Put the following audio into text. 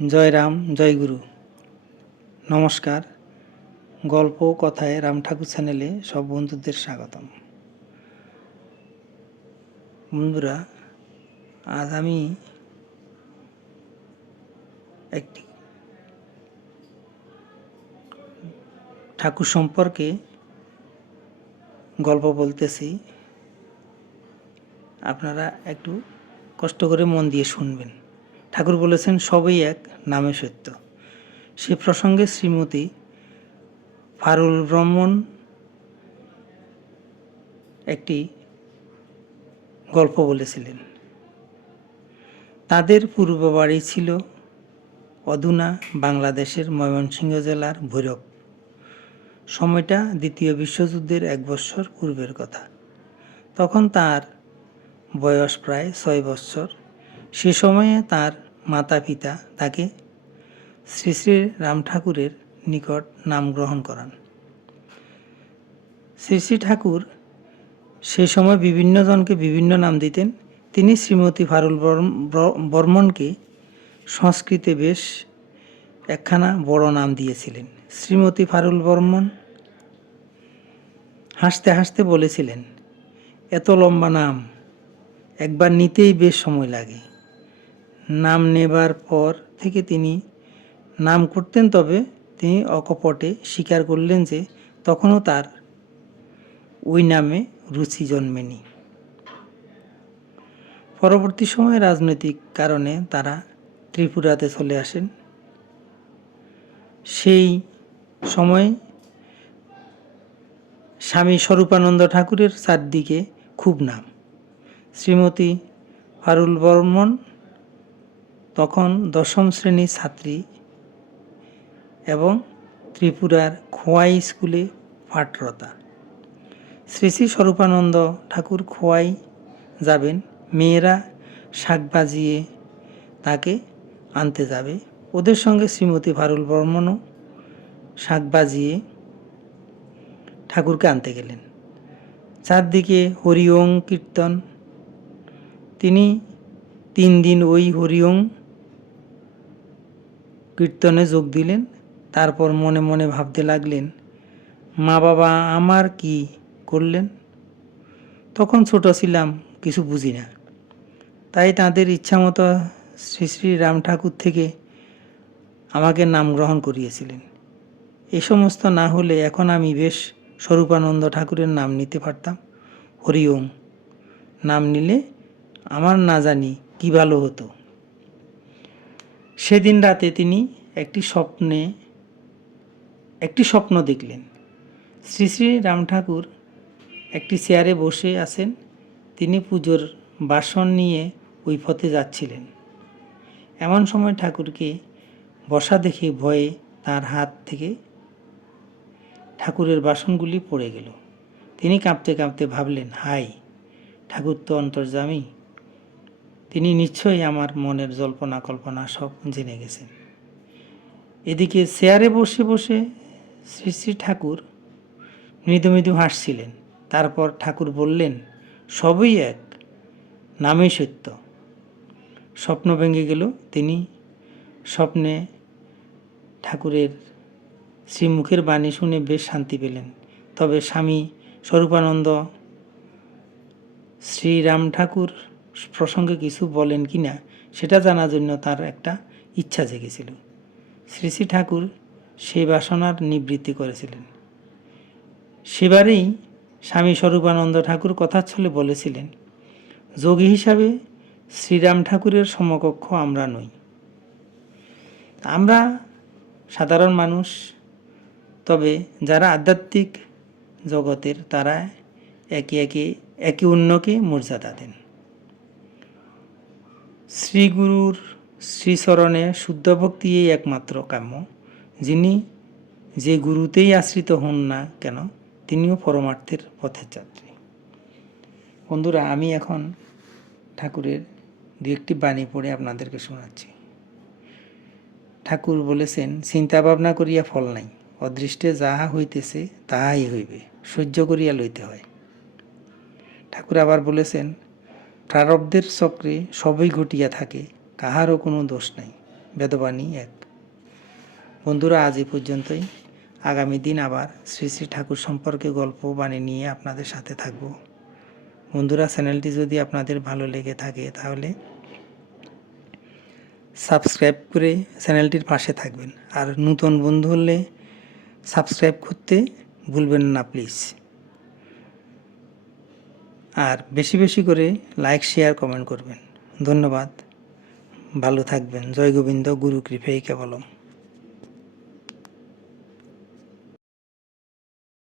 জয় রাম, জয় গুরু। নমস্কার। গল্প কথায় রাম ঠাকুর চ্যানেলে সব বন্ধুদের স্বাগতম। বন্ধুরা, আজ আমি একটি ঠাকুর সম্পর্কে গল্প বলতেছি। আপনারা একটু কষ্ট করে মন দিয়ে শুনবেন। ঠাকুর বলেছেন, সবই এক, নামে সত্য। সে প্রসঙ্গে শ্রীমতী পারুল ব্রহ্মণ একটি গল্প বলেছিলেন। তাদের পূর্ব বাড়ি ছিল অধুনা বাংলাদেশের ময়মনসিংহ জেলার ভৈরব। সময়টা দ্বিতীয় বিশ্বযুদ্ধের 1 বৎসর পূর্বের কথা। তখন তার বয়স প্রায় 6 বৎসর। সে সময়ে তার মাতা পিতা তাকে শ্রী শ্রী রাম ঠাকুরের নিকট নাম গ্রহণ করান। শ্রী শ্রী ঠাকুর সে সময় বিভিন্ন জনকে বিভিন্ন নাম দিতেন। তিনি শ্রীমতী পারুল বর্মণকে সংস্কৃতে বেশ একখানা বড় নাম দিয়েছিলেন। শ্রীমতী পারুল বর্মণ হাসতে হাসতে বলেছিলেন, এত লম্বা নাম একবার নিতেই বেশ সময় লাগে। নাম নেবার পর থেকে তিনি নাম করতেন, তবে তিনি অকপটে স্বীকার করলেন যে তখনও তার ওই নামে রুচি জন্মেনি। পরবর্তী সময়ে রাজনৈতিক কারণে তারা ত্রিপুরাতে চলে আসেন। সেই সময় স্বামী স্বরূপানন্দ ঠাকুরের চারদিকে খুব নাম। শ্রীমতী পারুল বর্মণ তখন 10ম শ্রেণীর ছাত্রী এবং ত্রিপুরার খোয়াই স্কুলে পাঠরতা। শ্রী শ্রী স্বরূপানন্দ ঠাকুর খোয়াই যাবেন। মেয়েরা শাক বাজিয়ে তাকে আনতে যাবে। ওদের সঙ্গে শ্রীমতী পারুল বর্মণও শাক বাজিয়ে ঠাকুরকে আনতে গেলেন। চারদিকে হরিওং কীর্তন। তিনি 3 দিন ওই হরিওং কীর্তনে যোগ দিলেন। তারপর মনে মনে ভাবতে লাগলেন, মা বাবা আমার কি করলেন? তখন ছোট ছিলাম, কিছু বুঝি না। তাই তাদের ইচ্ছামতো শ্রী শ্রী রাম ঠাকুর থেকে আমাকে নাম গ্রহণ করিয়েছিলেন। এ সমস্ত না হলে এখন আমি বেশ স্বরূপানন্দ ঠাকুরের নাম নিতে পারতাম। হরি ওম নাম নিলে আমার না জানি কি ভালো হতো। সেদিন রাতে তিনি একটি স্বপ্ন দেখলেন। শ্রী শ্রী রাম ঠাকুর একটি চেয়ারে বসে আছেন। তিনি পুজোর বাসন নিয়ে ওই পথে যাচ্ছিলেন। এমন সময় ঠাকুরকে বসা দেখে ভয়ে তার হাত থেকে ঠাকুরের বাসনগুলি পড়ে গেল। তিনি কাঁপতে কাঁপতে ভাবলেন, হায়, ঠাকুর তো অন্তর্যামী। তিনি নিশ্চয়ই আমার মনের জল্পনা কল্পনা সব জেনে গেছেন। এদিকে চেয়ারে বসে বসে শ্রী শ্রী ঠাকুর মৃদু মৃদু হাসছিলেন। তারপর ঠাকুর বললেন, সবই এক, নামই সত্য। স্বপ্ন ভেঙে গেল। তিনি স্বপ্নে ঠাকুরের শ্রীমুখের বাণী শুনে বেশ শান্তি পেলেন। তবে স্বামী স্বরূপানন্দ শ্রীরাম ঠাকুর প্রসঙ্গে কিছু বলেন কি না সেটা জানার জন্য তার একটা ইচ্ছা জেগেছিল। শ্রী শ্রী ঠাকুর সেই বাসনার নিবৃত্তি করেছিলেন। সেবারেই স্বামী স্বরূপানন্দ ঠাকুর কথাচ্ছলে বলেছিলেন, যোগী হিসাবে শ্রীরাম ঠাকুরের সমকক্ষ আমরা নই। আমরা সাধারণ মানুষ, তবে যারা আধ্যাত্মিক জগতের তারা একে অন্যকে মর্যাদা দেন। শ্রীগুরুর শ্রীচরণে শুদ্ধ ভক্তিই একমাত্র কাম্য। যিনি যে গুরুতেই আশ্রিত হন না কেন, তিনিও পরমার্থের পথের যাত্রী। বন্ধুরা, আমি এখন ঠাকুরের 2-1টি বাণী পড়ে আপনাদেরকে শোনাচ্ছি। ঠাকুর বলেছেন, চিন্তা ভাবনা করিয়া ফল নাই, অদৃষ্টে যাহা হইতেছে তাহাই হইবে, সহ্য করিয়া লইতে হয়। ঠাকুর আবার বলেছেন, প্রারব্ধের চক্রে সবই ঘটিয়া থাকে, কাহারও কোনো দোষ নাই, বেদবাণী 1। বন্ধুরা, আজ এই পর্যন্তই। আগামী দিন আবার শ্রী শ্রী ঠাকুর সম্পর্কে গল্প বাণী নিয়ে আপনাদের সাথে থাকব। বন্ধুরা, চ্যানেলটি যদি আপনাদের ভালো লেগে থাকে তাহলে সাবস্ক্রাইব করে চ্যানেলটির পাশে থাকবেন। আর নতুন বন্ধু হলে সাবস্ক্রাইব করতে ভুলবেন না প্লিজ। আর বেশি বেশি করে লাইক, শেয়ার, কমেন্ট করবেন। ধন্যবাদ। ভালো থাকবেন। জয় গোবিন্দ। গুরু কৃপেই কেবলম।